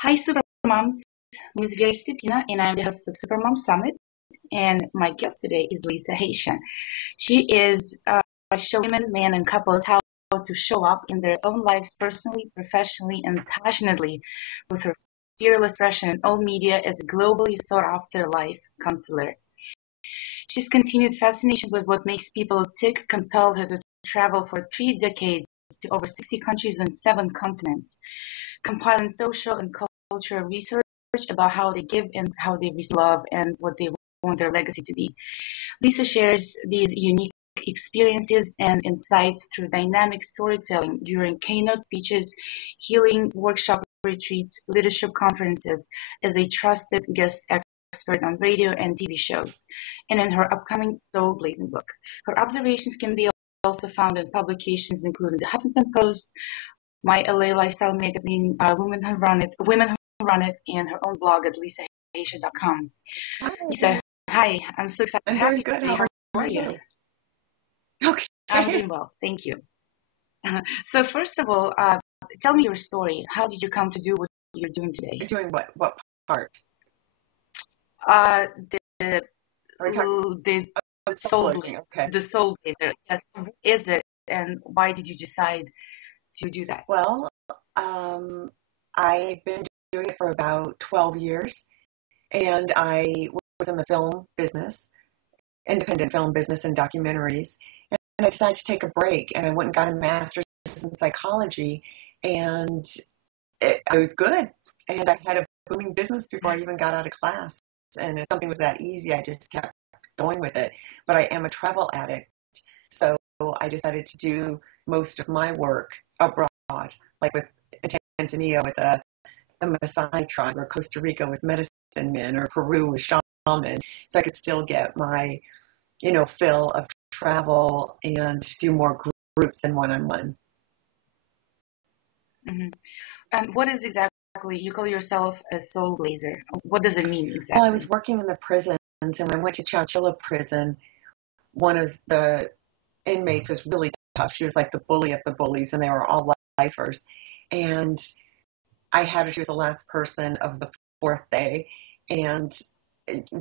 Hi, Supermoms. My name is Vera Stepina, and I'm the host of Supermom Summit. And my guest today is Lisa Haisha. She is showing women, men, and couples how to show up in their own lives personally, professionally, and passionately with her fearless expression in all media as a globally sought-after life counselor. She's continued fascination with what makes people tick compelled her to travel for 3 decades to over 60 countries on 7 continents, compiling social and cultural research about how they give and how they receive love and what they want their legacy to be. Lisa shares these unique experiences and insights through dynamic storytelling during keynote speeches, healing workshop retreats, leadership conferences, as a trusted guest expert on radio and TV shows, and in her upcoming SoulBlazing book. Her observations can be also found in publications including the Huffington Post, My LA Lifestyle Magazine, Women Who Run It, and her own blog at lisahaisha.com. Hi. Lisa, hi. I'm so excited to have you. Good. How are you? Okay. I'm doing well. Thank you. So first of all, tell me your story. How did you come to do what you're doing today? Doing what? What part? The SoulBlazing. Okay. the soul blazer. Yes, is it? And why did you decide to do that? Well, I've been doing it for about 12 years, and I was in the film business, independent film business and documentaries, and I decided to take a break, and I went and got a master's in psychology, and I was good, and I had a booming business before I even got out of class, and if something was that easy, I just kept going with it. But I am a travel addict, so I decided to do most of my work abroad, like with Tanzania with the Maasai tribe, or Costa Rica with medicine men, or Peru with shaman, so I could still get my, fill of travel and do more groups than one-on-one. Mm-hmm. And what is exactly, you call yourself a soul blazer? What does it mean exactly? Well, I was working in the prisons, and I went to Chowchilla prison. One of the inmates was really tough. She was like the bully of the bullies, and they were all lifers. And I had her, she was the last person of the fourth day, and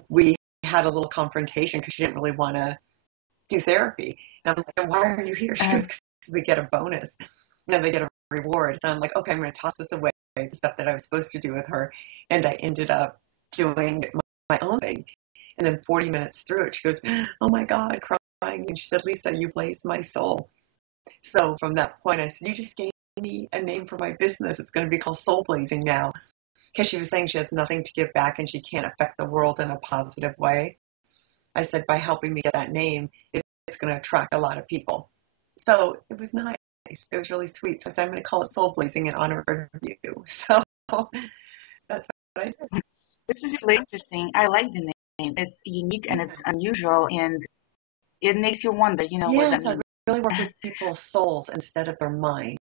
we had a little confrontation because she didn't really want to do therapy. And I'm like, why are you here? She goes, because we get a bonus. And then they get a reward. And I'm like, okay, I'm going to toss this away, the stuff that I was supposed to do with her. And I ended up doing my own thing. And then 40 minutes through it, she goes, oh my God, crying. And she said, Lisa, you blazed my soul. So from that point, I said, you just gave me a name for my business. It's going to be called SoulBlazing now. Because she was saying she has nothing to give back and she can't affect the world in a positive way. I said, by helping me get that name, it's going to attract a lot of people. So it was nice. It was really sweet. So I said, I'm going to call it SoulBlazing in honor of you. So that's what I did. This is really interesting. I like the name. It's unique and it's unusual, and it makes you wonder, what that means. I really work with people's souls instead of their mind.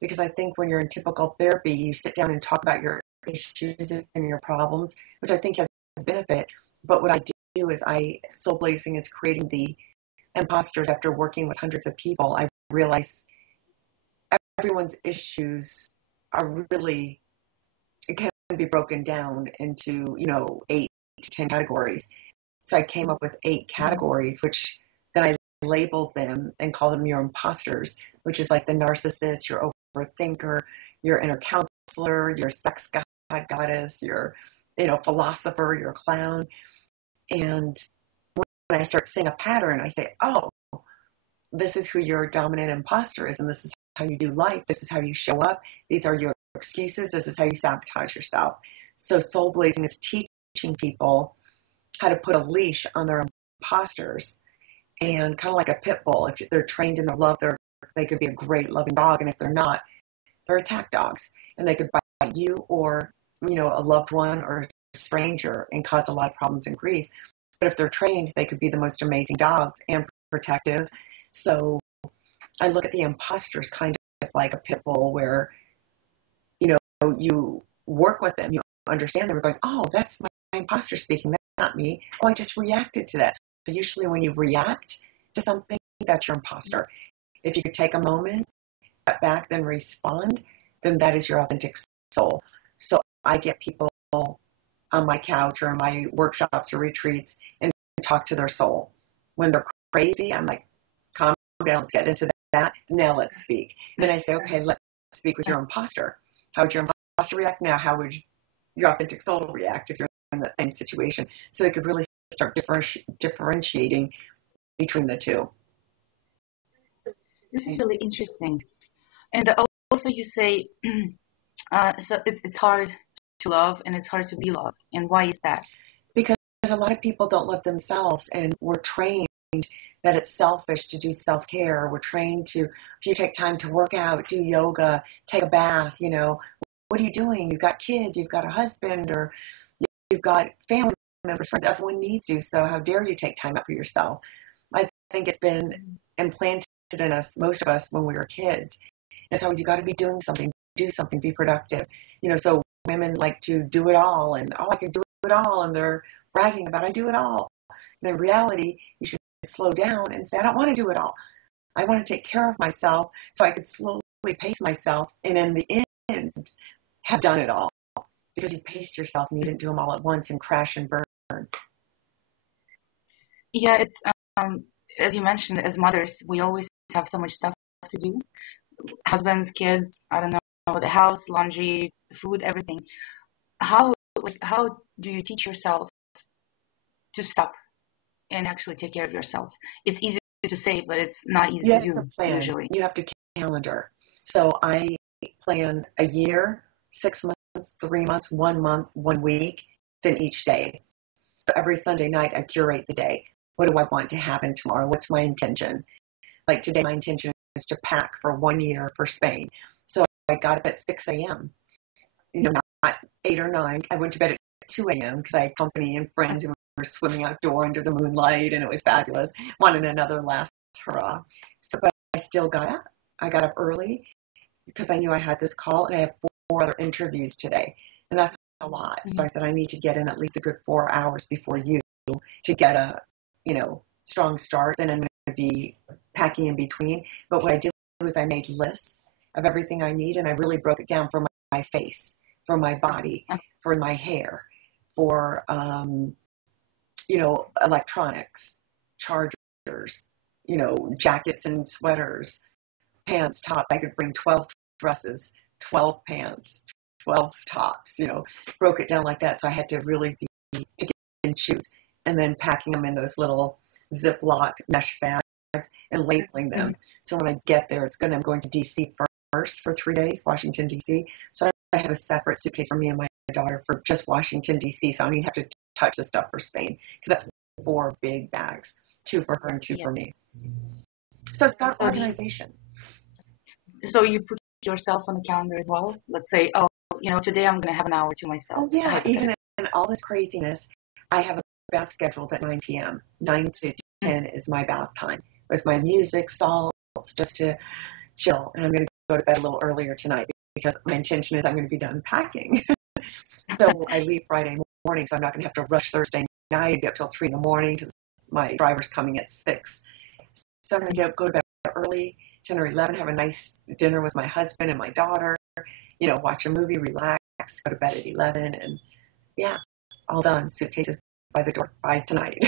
Because I think when you're in typical therapy, you sit down and talk about your issues and your problems, which I think has benefit. But what I do is SoulBlazing is creating the imposters. After working with hundreds of people, I realize everyone's issues are really, it can be broken down into, 8 to 10 categories. So I came up with 8 categories, which then I labeled them and call them your imposters, which is like the narcissist, your overthinker, your inner counselor, your sex god, goddess, your, philosopher, your clown. And when I start seeing a pattern, I say, oh, this is who your dominant imposter is, and this is how you do life. This is how you show up. These are your excuses. This is how you sabotage yourself. So SoulBlazing is teaching people how to put a leash on their imposters, and kind of like a pit bull. If they're trained in their love, they could be a great loving dog, and if they're not, they're attack dogs, and they could bite you or, a loved one or a stranger and cause a lot of problems and grief. But if they're trained, they could be the most amazing dogs and protective. So I look at the imposters kind of like a pit bull where, you work with them, you understand them, you're going, oh, that's my imposter speaking, that's not me. Oh, I just reacted to that. So usually when you react to something, that's your imposter. If you could take a moment, step back, then respond, then that is your authentic soul. So I get people on my couch or in my workshops or retreats and talk to their soul. When they're crazy, I'm like, calm down, let's get into that. Now let's speak. And then I say, okay, let's speak with your imposter. How would your imposter react now? How would your authentic soul react if you're in that same situation? So they could really start differentiating between the two. This is really interesting. And also you say, so it's hard to love and it's hard to be loved. And why is that? Because a lot of people don't love themselves, and we're trained that it's selfish to do self-care. We're trained to, if you take time to work out, do yoga, take a bath, what are you doing? You've got kids, you've got a husband, or you've got family members, friends, everyone needs you. So how dare you take time out for yourself? I think it's been implanted in us, most of us, when we were kids. It's always, you got to be doing something, do something, be productive. So women like to do it all, and I can do it all, and they're bragging about I do it all. And in reality, you should slow down and say, I don't want to do it all. I want to take care of myself so I could slowly pace myself, and in the end, have done it all. Because you paced yourself and you didn't do them all at once and crash and burn. Yeah, it's as you mentioned, as mothers, we always have so much stuff to do. Husbands, kids, I don't know, the house, laundry, food, everything. How do you teach yourself to stop and actually take care of yourself? It's easy to say, but it's not easy to do usually. You have to calendar. So I plan a year, 6 months, 3 months, 1 month, 1 week, then each day. So every Sunday night, I curate the day. What do I want to happen tomorrow? What's my intention? Like today, my intention is to pack for 1 year for Spain. So I got up at 6 a.m., not 8 or 9. I went to bed at 2 a.m. because I had company and friends, and we were swimming outdoor under the moonlight, and it was fabulous. Wanted another last hurrah. So, but I still got up. I got up early because I knew I had this call, and I have 4 other interviews today. And that's a lot. So I said, I need to get in at least a good 4 hours before you to get a, strong start. Then I'm going to be packing in between. But what I did was I made lists of everything I need, and I really broke it down for my face, for my body, for my hair, for, electronics, chargers, jackets and sweaters, pants, tops. I could bring 12 dresses, 12 pants, 12 tops, broke it down like that. So I had to really be pick and choose, and then packing them in those little Ziploc mesh bags and labeling them. So when I get there, I'm going to DC first for 3 days, Washington, DC. So I have a separate suitcase for me and my daughter for just Washington, DC. So I don't even have to touch the stuff for Spain, because that's 4 big bags, 2 for her and 2 for me. So it's about organization. So you put yourself on the calendar as well? Let's say, today I'm going to have an hour to myself. Oh, yeah. Even in all this craziness, I have a bath scheduled at 9 p.m. 9 to 10 is my bath time with my music, salts, just to chill. And I'm going to go to bed a little earlier tonight because my intention is I'm going to be done packing. So I leave Friday morning, so I'm not going to have to rush Thursday night and get up till 3 in the morning because my driver's coming at 6. So I'm going to go to bed early, 10 or 11, have a nice dinner with my husband and my daughter, watch a movie, relax, go to bed at 11, and yeah, all done. Suitcases by the door by tonight.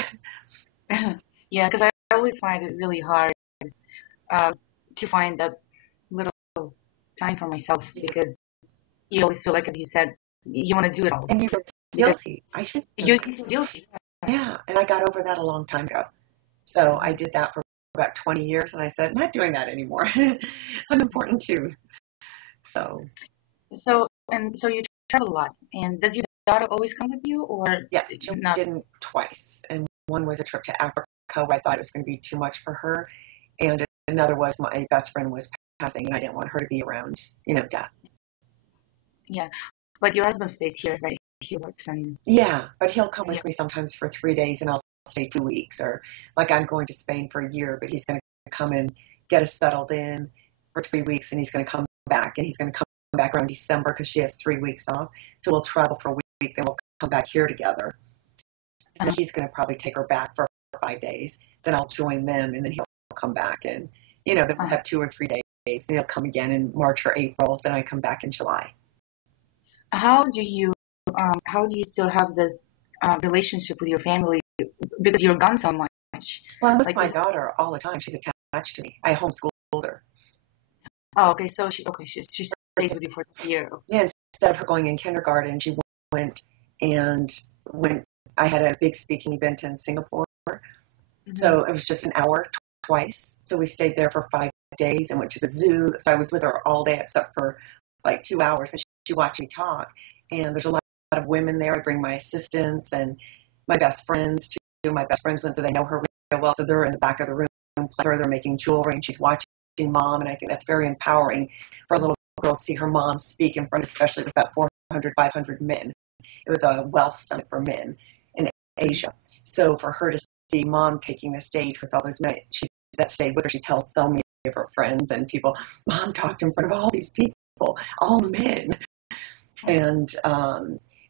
Yeah, because I always find it really hard to find that little time for myself, because you always feel like, as you said, you want to do it all. And you feel guilty. I should. You feel guilty. Yeah, and I got over that a long time ago. So I did that for about 20 years, and I said, not doing that anymore. I'm important too. So you travel a lot, and does your daughter always come with you, or yes, she didn't twice, and one was a trip to Africa where I thought it was going to be too much for her, and another was my best friend was passing, and I didn't want her to be around, death. Yeah, but your husband stays here, right? He works and yeah, but he'll come with me sometimes for 3 days, and I'll stay 2 weeks, or like I'm going to Spain for a year, but he's going to come and get us settled in for 3 weeks, and he's going to come back, and he's going to come back around December because she has 3 weeks off. So we'll travel for a week, then we'll come back here together. And he's going to probably take her back for 5 days. Then I'll join them, and then he'll come back, and then we'll have 2 or 3 days. Then he'll come again in March or April. Then I come back in July. How do you still have this relationship with your family because you're gone so much? Well, I'm with Like, my daughter all the time. She's attached to me. I homeschooled her. oh, okay, so she stays with you for a year. Yeah, instead of her going in kindergarten, she went and went. I had a big speaking event in Singapore. So it was just an hour twice. So we stayed there for 5 days and went to the zoo. So I was with her all day except for like 2 hours. And she watched me talk. And there's a lot of women there. I bring my assistants and my best friends too. My best friends went, so they know her real well. So they're in the back of the room playing with her. They're making jewelry and she's watching mom. And I think that's very empowering for a little girl to see her mom speak in front, especially with about 400, 500 men. It was a wealth summit for men in Asia. So for her to see mom taking the stage with all those men, that stayed with her. She tells so many of her friends and people, mom talked in front of all these people, all men. And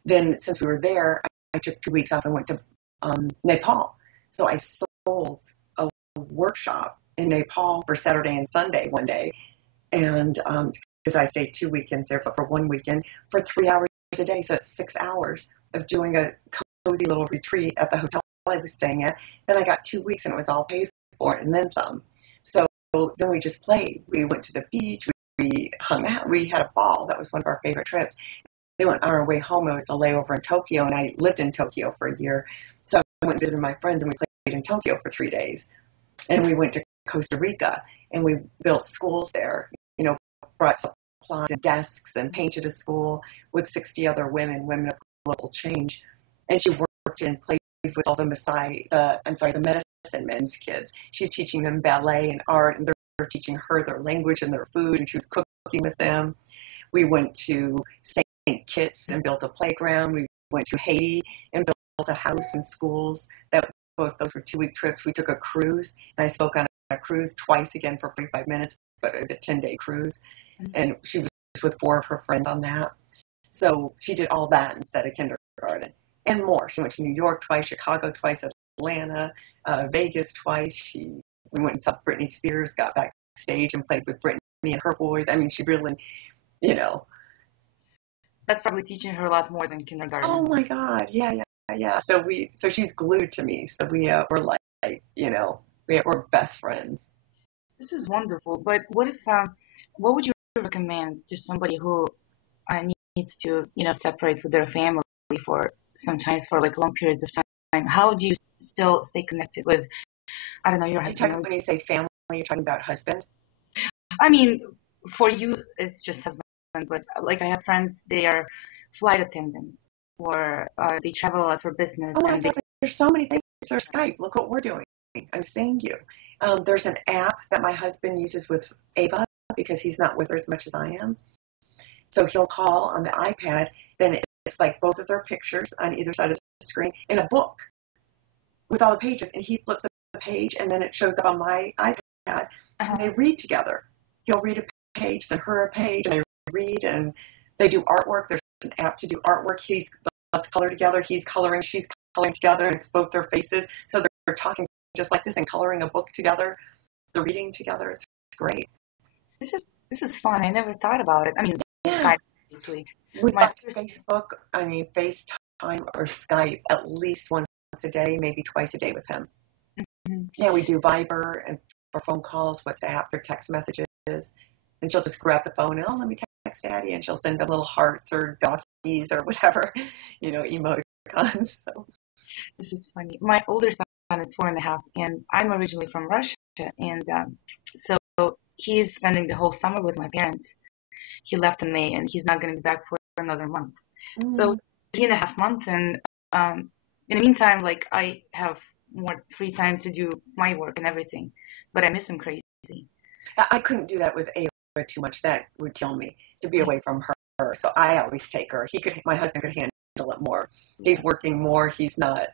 then since we were there, I took 2 weeks off and went to Nepal. So I sold a workshop in Nepal for Saturday and Sunday one day. And because I stayed 2 weekends there, but for one weekend for 3 hours a day. So that's 6 hours of doing a cozy little retreat at the hotel I was staying at. Then I got 2 weeks and it was all paid for and then some. So then we just played. We went to the beach. We hung out. We had a ball. That was one of our favorite trips. Then on our way home, it was a layover in Tokyo, and I lived in Tokyo for a year. So I went and visited my friends, and we played in Tokyo for 3 days. And we went to Costa Rica, and we built schools there. Brought supplies and desks and painted a school with 60 other women of global change. And she worked and played with all the medicine men's kids. She's teaching them ballet and art, and they're teaching her their language and their food, and she was cooking with them. We went to St. Kitts and built a playground. We went to Haiti and built a house and schools. Both those were 2-week trips. We took a cruise, and I spoke on a cruise twice again for 45 minutes, but it was a 10-day cruise. And she was with 4 of her friends on that. So she did all that instead of kindergarten and more. She went to New York twice, Chicago twice, Atlanta, Vegas twice. We went and saw Britney Spears, got backstage and played with Britney and her boys. I mean, she really, you know. That's probably teaching her a lot more than kindergarten. Oh my God, yeah. So she's glued to me. So we're like, we're best friends. This is wonderful. But what would you recommend to somebody who needs to, separate with their family sometimes for like long periods of time? How do you still stay connected with, I don't know, your husband? When you say family, you're talking about husband? I mean, for you, it's just husband, but like I have friends, they are flight attendants or they travel a lot for business. Oh my God, there's so many things. There's Skype. Look what we're doing. I'm seeing you. There's an app that my husband uses with Ava because he's not with her as much as I am. So he'll call on the iPad. Then it's like both of their pictures on either side of the screen in a book with all the pages. And he flips a page, and then it shows up on my iPad, and they read together. He'll read a page, then her a page, and they read, and they do artwork. There's an app to do artwork. Let's color together. He's coloring, she's coloring together, and it's both their faces. So they're talking just like this and coloring a book together. They're reading together. It's great. This is fun. I never thought about it. I mean, yeah. Skype, obviously. With FaceTime or Skype at least once a day, maybe twice a day with him. Mm-hmm. Yeah, we do Viber and for phone calls, WhatsApp, or text messages. And she'll just grab the phone and, let me text Daddy, and she'll send them little hearts or doggies or whatever, emoticons. So. This is funny. My older son is 4.5, and I'm originally from Russia, and so he's spending the whole summer with my parents. He left in May, and he's not going to be back for another month. Mm. So 3.5 months, and in the meantime, like I have more free time to do my work and everything, but I miss him crazy. I couldn't do that with Ava too much. That would kill me to be away from her. So I always take her. My husband could handle it more. He's working more. He's not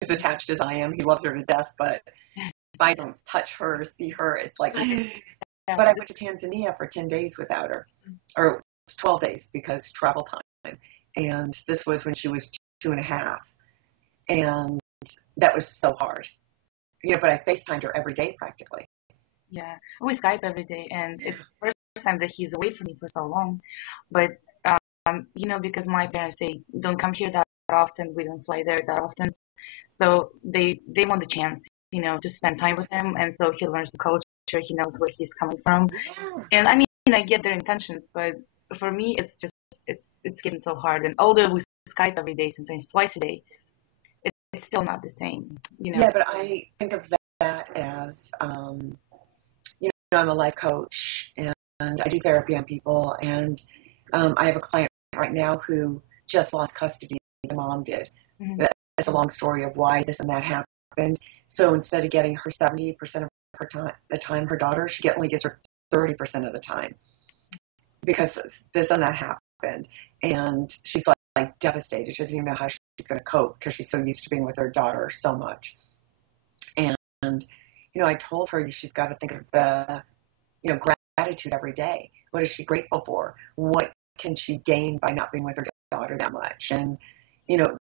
as attached as I am. He loves her to death, but if I don't touch her or see her, it's like. But I went to Tanzania for 10 days without her, or it was 12 days because travel time. And this was when she was 2.5. And that was so hard. But I FaceTimed her every day practically. Yeah, we Skype every day, and it's the first time that he's away from me for so long. But because my parents, they don't come here that often. We don't fly there that often. So they want the chance, to spend time with him. And so he learns the culture. He knows where he's coming from. Yeah. And I mean, I get their intentions, but for me, it's just, it's getting so hard. And although we Skype every day, sometimes twice a day, it's still not the same. Yeah, but I think of that as, I'm a life coach and I do therapy on people. And I have a client right now who just lost custody. The mom did. Mm-hmm. That's a long story of why this and that happened. So instead of getting her 70% of her time, her daughter, she only gets her 30% of the time because this and that happened. And she's like devastated. She doesn't even know how she's going to cope because she's so used to being with her daughter so much. And I told her she's got to think of the, gratitude every day. What is she grateful for? What can she gain by not being with her daughter that much? And,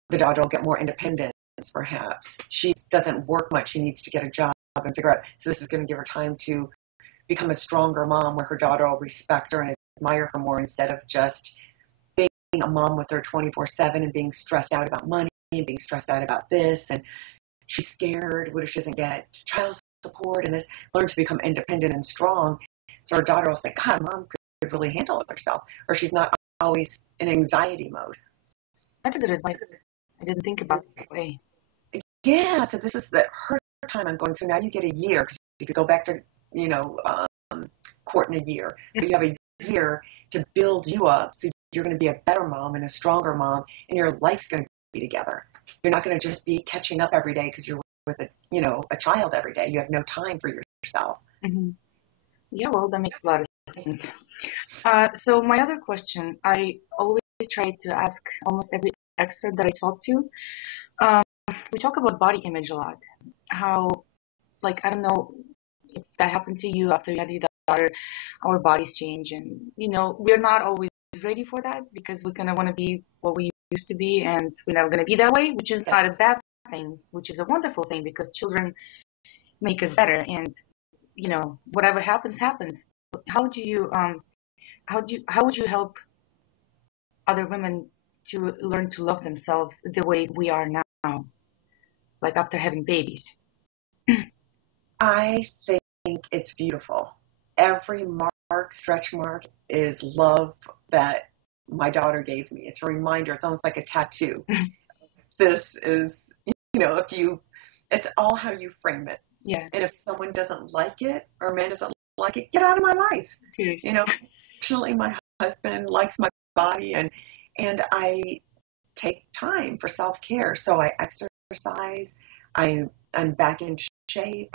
the daughter will get more independence, perhaps. She doesn't work much. She needs to get a job and figure out. So this is going to give her time to become a stronger mom where her daughter will respect her and admire her more instead of just being a mom with her 24/7 and being stressed out about money and being stressed out about this. And she's scared. What if she doesn't get child support and this? Learn to become independent and strong. So her daughter will say, God, mom could really handle herself. Or she's not always in anxiety mode. That's a good advice. I didn't think about it that way. Yeah, so this is her time I'm going. So now you get a year because you could go back to, court in a year. But you have a year to build you up so you're going to be a better mom and a stronger mom, and your life's going to be together. You're not going to just be catching up every day because you're with a child every day. You have no time for yourself. Mm-hmm. Yeah, well, that makes a lot of sense. So my other question, I always try to ask almost every expert that I talk to. We talk about body image a lot. How, I don't know if that happened to you after you had your daughter, our bodies change, and we're not always ready for that because we kind of want to be what we used to be, and we're never going to be that way, which is not a bad thing, which is a wonderful thing because children make us better, and whatever happens, happens. How do you how would you help other women to learn to love themselves the way we are now, like after having babies? I think it's beautiful. Every stretch mark is love that my daughter gave me. It's a reminder. It's almost like a tattoo. This is, it's all how you frame it. Yeah. And if someone doesn't like it or a man doesn't like it, get out of my life. Seriously. Fortunately, my husband likes my body and I take time for self-care. So I exercise. I'm back in shape.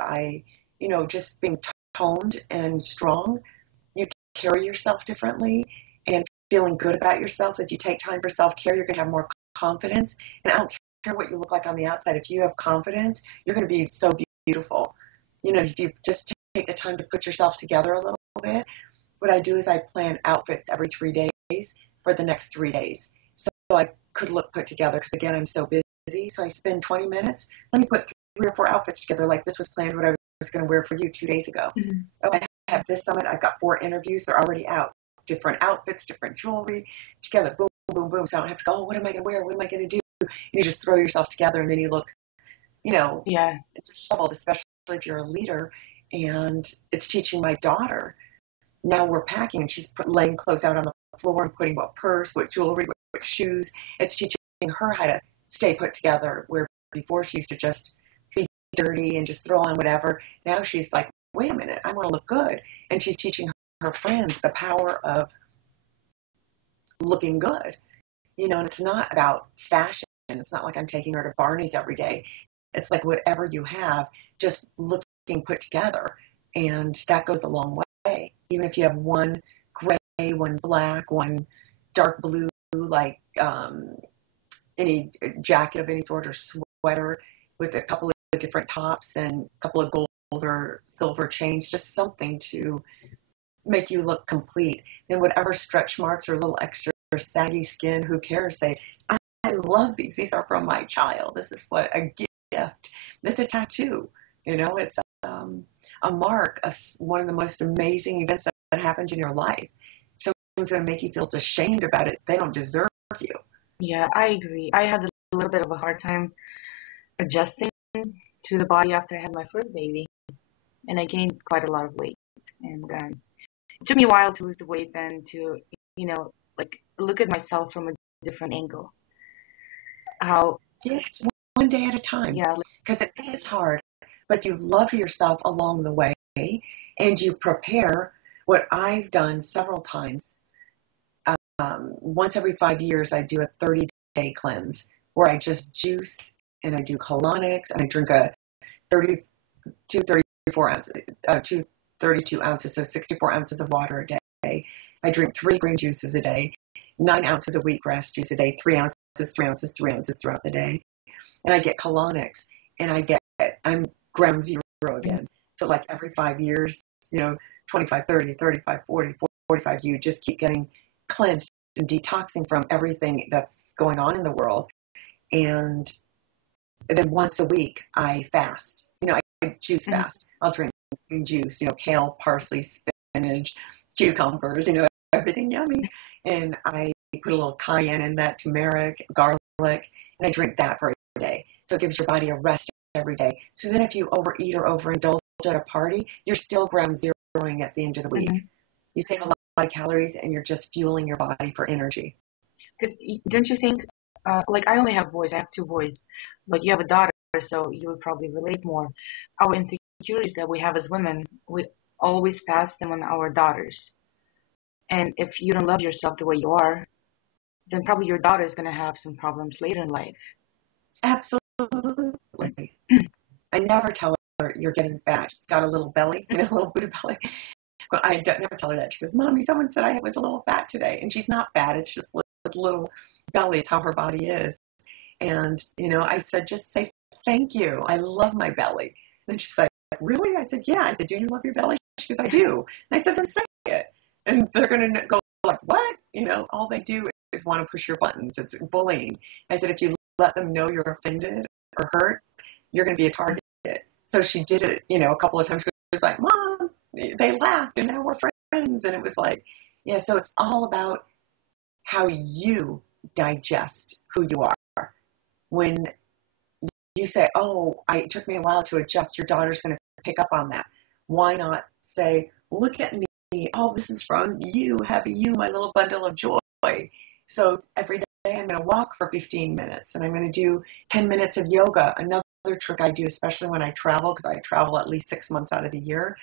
Just being toned and strong. You carry yourself differently and feeling good about yourself. If you take time for self-care, you're going to have more confidence. And I don't care what you look like on the outside. If you have confidence, you're going to be so beautiful. If you just take the time to put yourself together a little bit, what I do is I plan outfits every 3 days for the next 3 days. So I could look put together because, again, I'm so busy. So I spend 20 minutes. Let me put 3 or 4 outfits together. Like this was planned what I was going to wear for you 2 days ago. Mm-hmm. Oh, I have this summit. I've got 4 interviews. They're already out. Different outfits, different jewelry together. Boom, boom, boom. So I don't have to go, oh, what am I going to wear? What am I going to do? And you just throw yourself together and then you look, it's a shovel, especially if you're a leader. And it's teaching my daughter. Now we're packing and she's laying clothes out on the floor and putting what purse, what jewelry, what shoes. It's teaching her how to stay put together where before she used to just be dirty and just throw on whatever. Now she's like, wait a minute, I want to look good. And she's teaching her friends the power of looking good. And it's not about fashion. It's not like I'm taking her to Barney's every day. It's like whatever you have, just looking put together. And that goes a long way. Even if you have one gray, one black, one dark blue, like any jacket of any sort or sweater with a couple of different tops and a couple of gold or silver chains, just something to make you look complete. And whatever stretch marks or little extra saggy skin, who cares? Say, I love these. These are from my child. This is what a gift. It's a tattoo. It's a mark of one of the most amazing events that happens in your life. So going to make you feel ashamed about it, they don't deserve you. Yeah, I agree. I had a little bit of a hard time adjusting to the body after I had my first baby, and I gained quite a lot of weight. And it took me a while to lose the weight, then to, like look at myself from a different angle. How, Yes, one day at a time. yeah, Because it is hard. But if you love yourself along the way and you prepare, what I've done several times, once every 5 years, I do a 30-day cleanse where I just juice and I do colonics and I drink a 34 ounces, 32 ounces, so 64 ounces of water a day. I drink 3 green juices a day, 9 ounces of wheatgrass juice a day, 3 ounces, 3 ounces, 3 ounces throughout the day. And I get colonics and I'm ground zero again. So like every 5 years, 25, 30, 35, 40, 45, you just keep getting cleansed and detoxing from everything that's going on in the world. And then once a week, I fast. I juice fast. I'll drink green juice, kale, parsley, spinach, cucumbers, everything yummy. And I put a little cayenne in that, turmeric, garlic, and I drink that for a day. So it gives your body a rest every day. So then if you overeat or overindulge at a party, you're still ground zeroing at the end of the week. You save a lot of calories and you're just fueling your body for energy. Because don't you think, like I only have boys, I have 2 boys, but you have a daughter, so you would probably relate more. Our insecurities that we have as women, we always pass them on our daughters. And if you don't love yourself the way you are, then probably your daughter is going to have some problems later in life. Absolutely. I never tell her you're getting fat. She's got a little belly, a little Buddha belly. But I don't never tell her that. She goes, Mommy, someone said I was a little fat today. And she's not fat. It's just a little belly. It's how her body is. And, I said, just say thank you. I love my belly. And she's like, really? I said, yeah. I said, do you love your belly? She goes, I do. And I said, then say it. And they're going to go like, what? All they do is want to push your buttons. It's bullying. I said, if you let them know you're offended or hurt, you're going to be a target. So she did it, a couple of times. She was like, Mom, they laughed and now we're friends. And it was like, yeah, so it's all about how you digest who you are. When you say, oh, it took me a while to adjust, your daughter's going to pick up on that. Why not say, look at me. Oh, this is from you, having you, my little bundle of joy. So every day I'm going to walk for 15 minutes and I'm going to do 10 minutes of yoga. Another trick I do, especially when I travel, because I travel at least 6 months out of the year,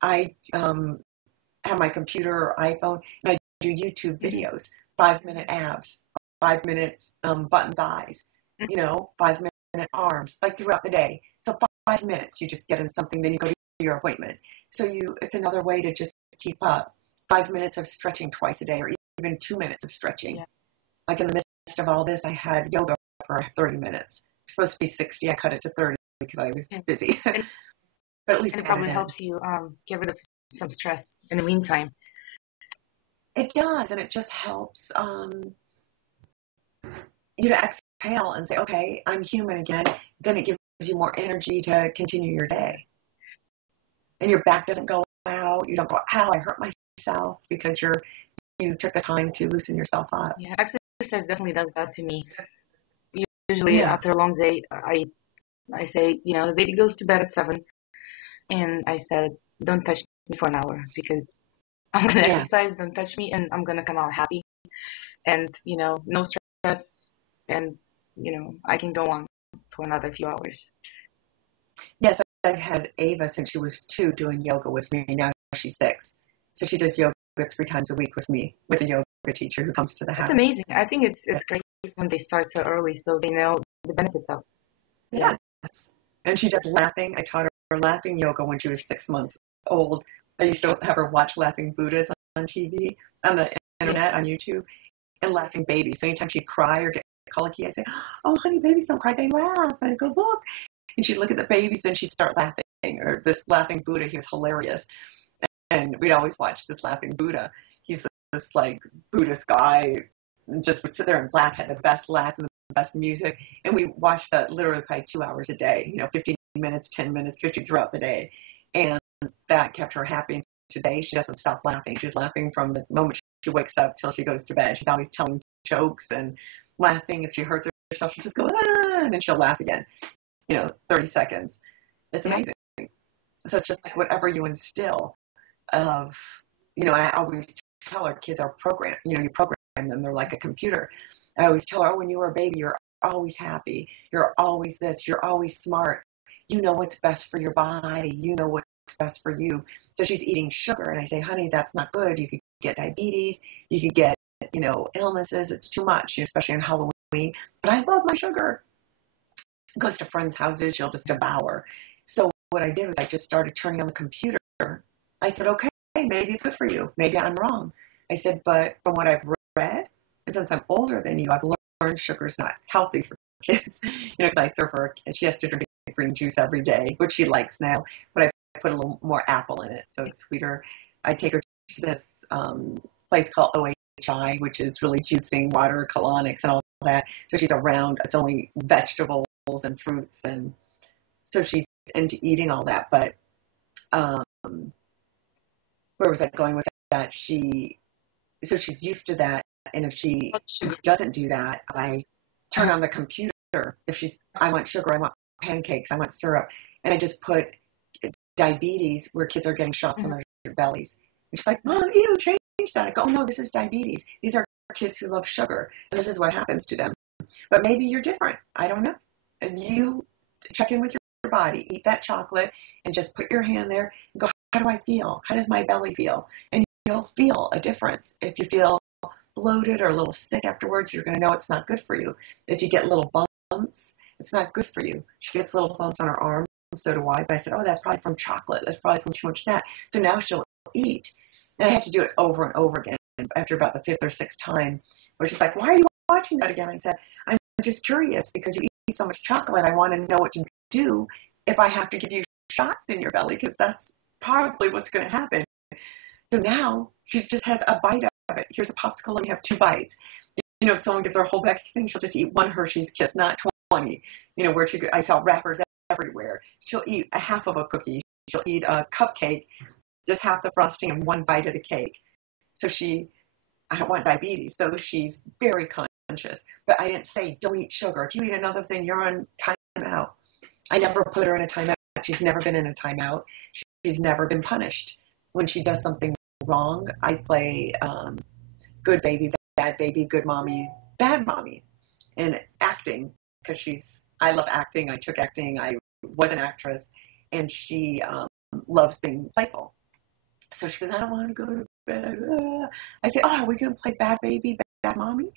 I have my computer or iPhone and I do YouTube videos, 5-minute abs, 5 minutes button thighs, 5-minute arms, like throughout the day. So 5 minutes, you just get in something, then you go to your appointment. So it's another way to just keep up. 5 minutes of stretching twice a day, or even 2 minutes of stretching. Yeah. Like in the midst of all this, I had yoga for 30 minutes. It's supposed to be 60. I cut it to 30 because I was busy. But at least it probably helps you get rid of some stress in the meantime. It does, and it just helps you to exhale and say, okay, I'm human again. Then it gives you more energy to continue your day. And your back doesn't go out. You don't go, ow, I hurt myself, because you took the time to loosen yourself up. Yeah, exercise definitely does that to me. Usually after a long day, I say, the baby goes to bed at 7, and I said, don't touch me for an hour, because I'm going to exercise, don't touch me, and I'm going to come out happy. And, no stress, and, I can go on for another few hours. Yes, I've had Ava since she was 2 doing yoga with me. Now she's 6. So she does yoga 3 times a week with me, with a yoga teacher who comes to the house. That's amazing. I think it's great when they start so early so they know the benefits of it. Yes. And she does laughing. I taught her laughing yoga when she was 6 months old. I used to have her watch Laughing Buddhas on TV, on the internet, on YouTube, and laughing babies. So anytime she'd cry or get colicky, I'd say, oh, honey, babies don't cry, they laugh. And I'd go, look. And she'd look at the babies and she'd start laughing. Or this laughing Buddha, he was hilarious. And we'd always watch this laughing Buddha. He's this like Buddhist guy, just would sit there and laugh, had the best laugh and the best music. And we watched that literally probably 2 hours a day, 15 minutes, 10 minutes, 50 throughout the day. And that kept her happy. And today she doesn't stop laughing. She's laughing from the moment she wakes up till she goes to bed. She's always telling jokes and laughing. If she hurts herself, she'll just go, ah, and then she'll laugh again. 30 seconds. It's amazing. So it's just like whatever you instill of, I always tell our kids are programmed. You program them. They're like a computer. I always tell her, oh, when you were a baby, you're always happy. You're always this. You're always smart. You know what's best for your body. You know what's best for you. So she's eating sugar. And I say, honey, that's not good. You could get diabetes. You could get, illnesses. It's too much, especially on Halloween. But I love my sugar. Goes to friends' houses. She'll just devour. So what I did was I just started turning on the computer. I said, okay, maybe it's good for you. Maybe I'm wrong. I said, but from what I've read, and since I'm older than you, I've learned sugar's not healthy for kids. Because I serve her, and she has to drink green juice every day, which she likes now, but I put a little more apple in it, so it's sweeter. I take her to this place called OHI, which is really juicing water, colonics, and all that. So she's around, it's only vegetables and fruits, and so she's into eating all that. But where was I going with that? So she's used to that, and if she doesn't do that, I turn on the computer. I want sugar, I want pancakes, I want syrup, and I just put diabetes where kids are getting shots on their bellies. And she's like, Mom, ew, change that. I go, oh no, this is diabetes. These are kids who love sugar, and this is what happens to them. But maybe you're different. I don't know. And you check in with your body, eat that chocolate, and just put your hand there and go, how do I feel? How does my belly feel? And you'll feel a difference. If you feel bloated or a little sick afterwards, you're going to know it's not good for you. If you get little bumps, it's not good for you. She gets little bumps on her arm, so do I. But I said, oh, that's probably from chocolate. That's probably from too much of that. So now she'll eat. And I have to do it over and over again. After about the fifth or sixth time, where she's like, why are you watching that again? I said, I'm just curious because you eat so much chocolate. I want to know what to do if I have to give you shots in your belly, because that's probably what's going to happen. So now she just has a bite of it. Here's a popsicle, and you have 2 bites. If someone gives her a whole bag of things, she'll just eat 1 Hershey's Kiss, not 20. Where I saw wrappers everywhere. She'll eat a half of a cookie. She'll eat a cupcake, just half the frosting and 1 bite of the cake. So I don't want diabetes. So she's very conscious. But I didn't say, don't eat sugar. If you eat another thing, you're on timeout. I never put her in a timeout. She's never been in a timeout. She's never been punished. When she does something wrong, I play good baby, bad baby, good mommy, bad mommy. And acting, because I love acting. I took acting. I was an actress. And she loves being playful. So she goes, I don't want to go to bed. I say, oh, are we going to play bad baby, bad mommy?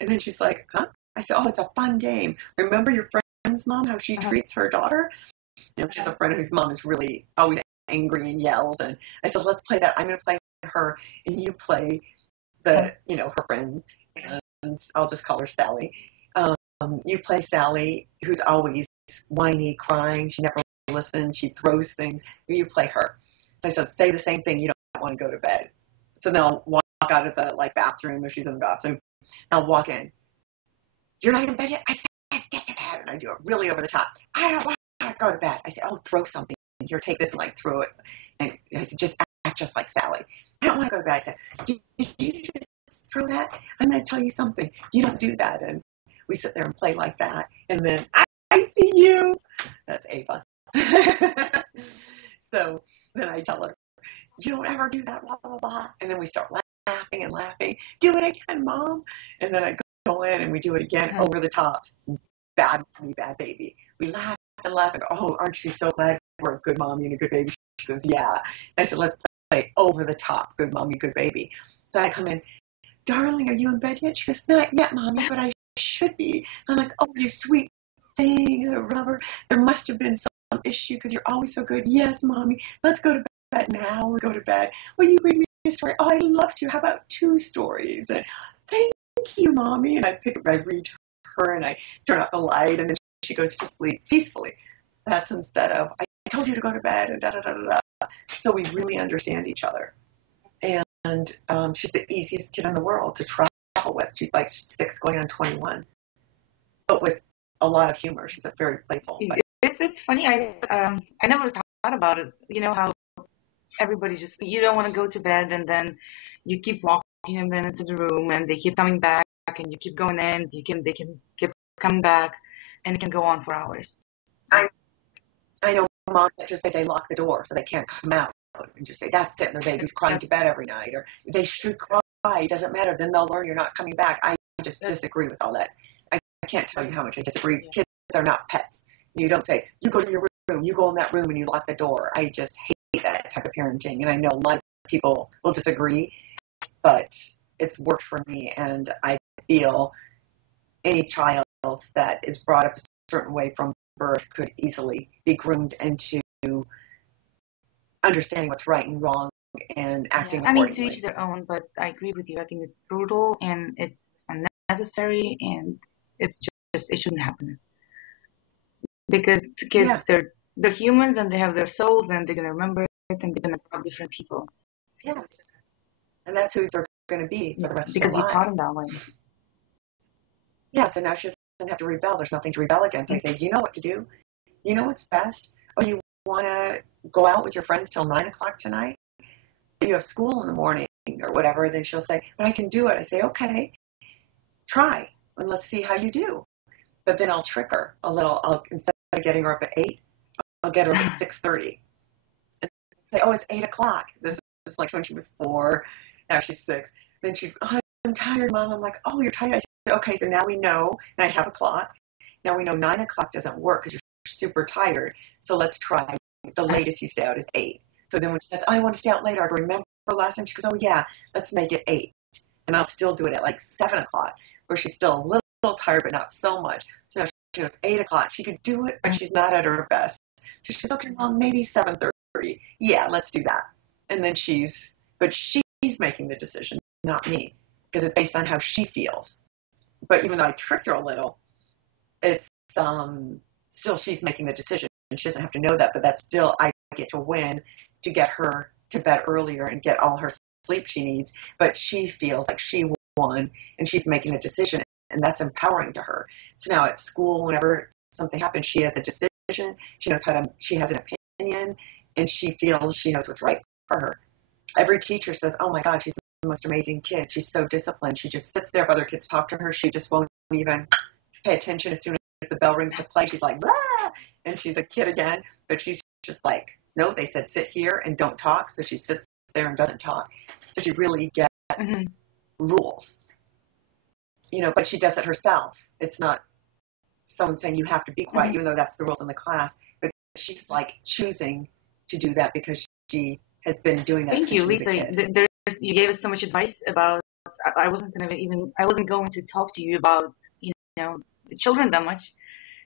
And then she's like, huh? I said, oh, it's a fun game. Remember your friend's mom, how she treats her daughter? She has a friend whose mom is really always angry and yells. And I said, let's play that. I'm going to play her, and you play her friend. And I'll just call her Sally. You play Sally, who's always whiny, crying. She never listens. She throws things. You play her. So I said, say the same thing. You don't want to go to bed. So then I'll walk out of the bathroom if she's in the bathroom. I'll walk in. You're not in bed yet? I said, get to bed. And I do it really over the top. I don't want to go to bed. I said, oh, throw something. Here, take this and throw it. And I said, just act just like Sally. I don't want to go to bed. I said, did you just throw that? I'm going to tell you something. You don't do that. And we sit there and play like that. And then I see you. That's Ava. So then I tell her, you don't ever do that, blah, blah, blah. And then we start laughing and laughing. Do it again, Mom. And then I go in and we do it again over the top. Bad mommy, bad baby. We laugh and laugh and go, oh, aren't you so glad we're a good mommy and a good baby? She goes, yeah. And I said, let's play over the top, good mommy, good baby. So I come in, darling, are you in bed yet? She goes, not yet, Mommy, but I should be. I'm like, oh, you sweet thing, rubber. There must have been some issue because you're always so good. Yes, Mommy. Let's go to bed now. We'll go to bed. Will you read me a story? Oh, I'd love to. How about 2 stories? And thank you, Mommy. And I read to her and I turn out the light and then she goes to sleep peacefully. That's instead of, I told you to go to bed and da-da-da-da-da. So we really understand each other. And she's the easiest kid in the world to travel with. She's like 6 going on 21. But with a lot of humor. She's a very playful. It's funny. I never thought about it. How everybody you don't want to go to bed and then you keep walking him into the room, and they keep coming back, and you keep going in, they can keep coming back, and it can go on for hours. I know moms that just say they lock the door so they can't come out and just say, that's it, and their baby's crying to bed every night, or they should cry, it doesn't matter, then they'll learn you're not coming back. I just disagree with all that. I can't tell you how much I disagree. Kids are not pets. You don't say, you go to your room, you go in that room and you lock the door. I just hate that type of parenting, and I know a lot of people will disagree, but it's worked for me, and I feel any child that is brought up a certain way from birth could easily be groomed into understanding what's right and wrong and acting accordingly. To each their own, but I agree with you. I think it's brutal and it's unnecessary, and it's just it shouldn't happen. Because kids, they're humans and they have their souls, and they're gonna remember it, and they're gonna love different people. Yes, and that's who they're going to be for the rest of their lives. Because you taught them that way. Yeah, so now she doesn't have to rebel. There's nothing to rebel against. I say, you know what to do. You know what's best. Oh, you want to go out with your friends till 9 o'clock tonight? You have school in the morning or whatever. Then she'll say, but I can do it. I say, okay, try, and let's see how you do. But then I'll trick her a little. Instead of getting her up at 8, I'll get her up at 6:30. And say, oh, it's 8 o'clock. This is like when she was 4. Now she's 6. Then oh, I'm tired, Mom. I'm like, oh, you're tired. I said, okay, so now we know, and I have a clock. Now we know 9 o'clock doesn't work because you're super tired. So let's try. The latest you stay out is 8. So then when she says, oh, I want to stay out later, I remember last time, she goes, oh, yeah, let's make it 8. And I'll still do it at like 7 o'clock, where she's still a little tired, but not so much. So now she goes, 8 o'clock. She could do it, but she's not at her best. So she goes, okay, Mom, maybe 7:30. Yeah, let's do that. And then she's making the decision, not me, because it's based on how she feels. But even though I tricked her a little, it's still she's making the decision. And she doesn't have to know that, but that's still, I get to win to get her to bed earlier and get all her sleep she needs. But she feels like she won, and she's making a decision, and that's empowering to her. So now at school, whenever something happens, she has a decision. She knows she has an opinion, and she feels she knows what's right for her. Every teacher says, oh my God, she's the most amazing kid. She's so disciplined. She just sits there if other kids talk to her. She just won't even pay attention. As soon as the bell rings to play, she's like, ah! And she's a kid again. But she's just like, no, they said sit here and don't talk. So she sits there and doesn't talk. So she really gets rules. But she does it herself. It's not someone saying you have to be quiet, even though that's the rules in the class. But she's like choosing to do that because she has been doing that. Thank you, Lisa. You gave us so much advice about. I wasn't going to talk to you about the children that much,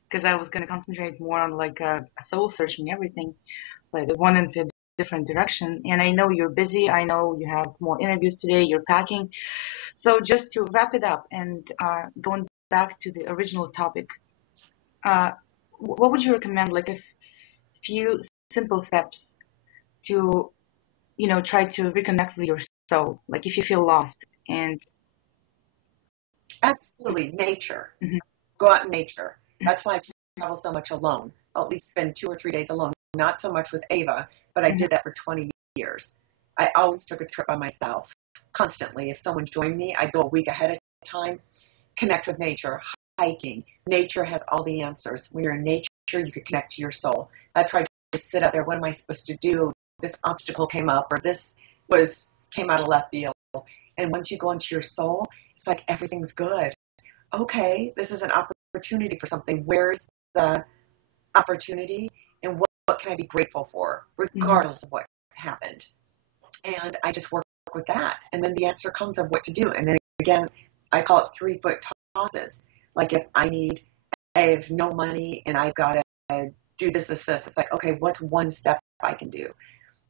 because I was going to concentrate more on like a soul searching everything, but it went into a different direction. And I know you're busy. I know you have more interviews today. You're packing. So just to wrap it up and going back to the original topic, what would you recommend? Like a few simple steps to try to reconnect with your soul, like if you feel lost. And absolutely, nature. Go out in nature. That's why I travel so much alone. I'll at least spend 2 or 3 days alone. Not so much with Ava, but I did that for 20 years. I always took a trip by myself, constantly. If someone joined me, I'd go a week ahead of time, connect with nature, hiking. Nature has all the answers. When you're in nature, you could connect to your soul. That's why I just sit out there. What am I supposed to do? This obstacle came up, or this came out of left field. And once you go into your soul, it's like everything's good. Okay, this is an opportunity for something. Where's the opportunity, and what can I be grateful for, regardless of what's happened? And I just work with that. And then the answer comes of what to do. And then again, I call it 3-foot tosses. Like if I have no money and I've got to do this. It's like, okay, what's one step I can do?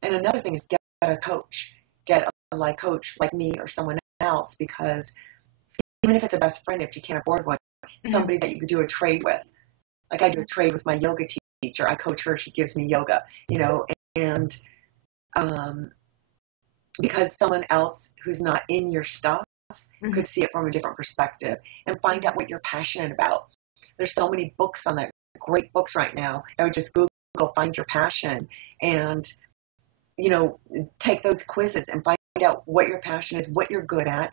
And another thing is get a coach. Get a coach like me or someone else, because even if it's a best friend, if you can't afford one, somebody that you could do a trade with. Like I do a trade with my yoga teacher. I coach her. She gives me yoga, and because someone else who's not in your stuff could see it from a different perspective and find out what you're passionate about. There's so many books on that, great books right now. I would just Google find your passion and, take those quizzes and find find out what your passion is, what you're good at,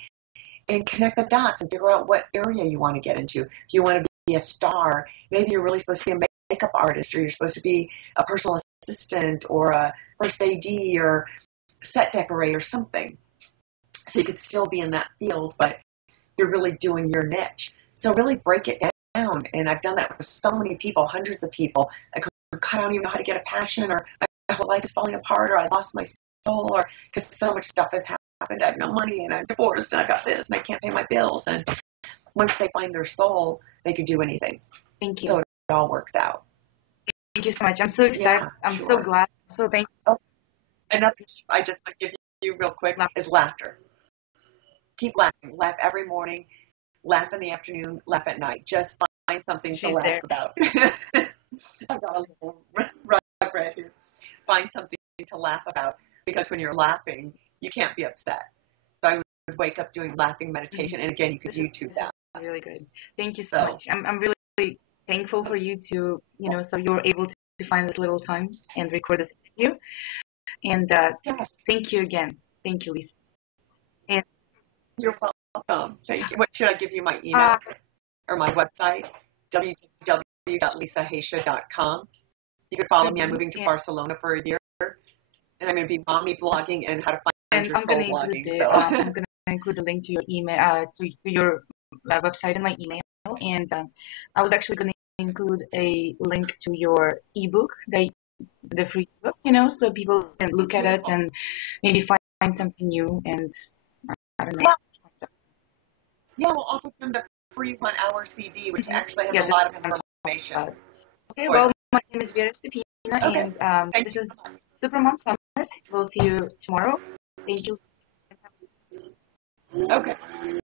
and connect the dots and figure out what area you want to get into. If you want to be a star, maybe you're really supposed to be a makeup artist, or you're supposed to be a personal assistant or a first AD or set decorator or something. So you could still be in that field, but you're really doing your niche. So really break it down. And I've done that with so many people, hundreds of people. Like, God, I don't even know how to get a passion, or my whole life is falling apart, or I lost my soul, or because so much stuff has happened. I have no money, and I'm divorced, and I got this, and I can't pay my bills. And once they find their soul, they can do anything. Thank you. So it all works out. Thank you so much. I'm so excited. Yeah, I'm sure. so glad. So thank you. Another tip I just want to give you real quick is laughter. Keep laughing. Laugh every morning. Laugh in the afternoon. Laugh at night. Just find something to laugh about. I've got a little rug right here. Find something to laugh about, because when you're laughing, you can't be upset. So I would wake up doing laughing meditation, and again, you could YouTube that. This is really good. Thank you so much. I'm really thankful for you to, so you're able to find this little time and record this interview. And yes. Thank you again. Thank you, Lisa. And you're welcome. Thank you. What should I give you? My email or my website? www.lisahaisha.com. You can follow me. I'm moving to Barcelona for a year, and I'm going to be mommy blogging and how to find your soul blogging. I'm going to include a link to your email, to your website in my email. And I was actually going to include a link to your ebook, the free book, so people can look at it and maybe find something new. And I don't know. Yeah, we'll offer them the free 1-hour CD, which actually has a lot of information. Okay, well, my name is Vera Stepina, and this is Supermom Summit. We'll see you tomorrow. Thank you. Okay.